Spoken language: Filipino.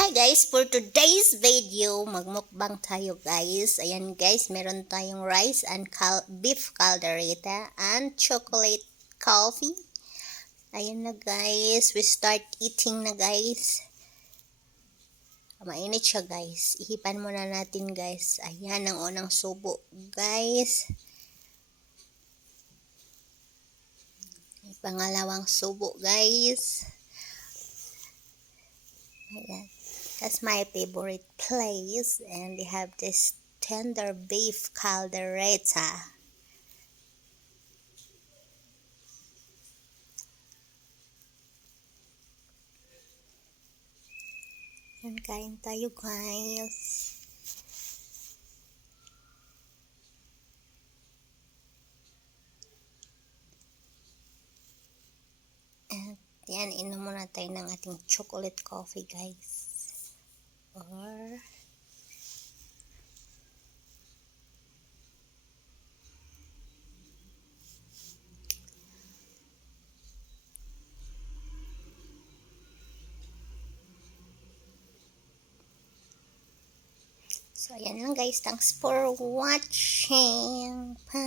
Hi guys, for today's video, magmukbang tayo guys. Ayan guys, meron tayong rice and beef caldereta and chocolate coffee. Ayan na guys, we start eating na guys. Mainit siya guys. Ihipan muna natin guys. Ayan ang unang subo guys. Pangalawang subo guys. Ayan. That's my favorite place, and they have this tender beef caldereta. Yan, kain tayo guys. At yan, inom muna tayo ng ating chocolate coffee guys. So, ayan lang guys. Thanks for watching. Bye.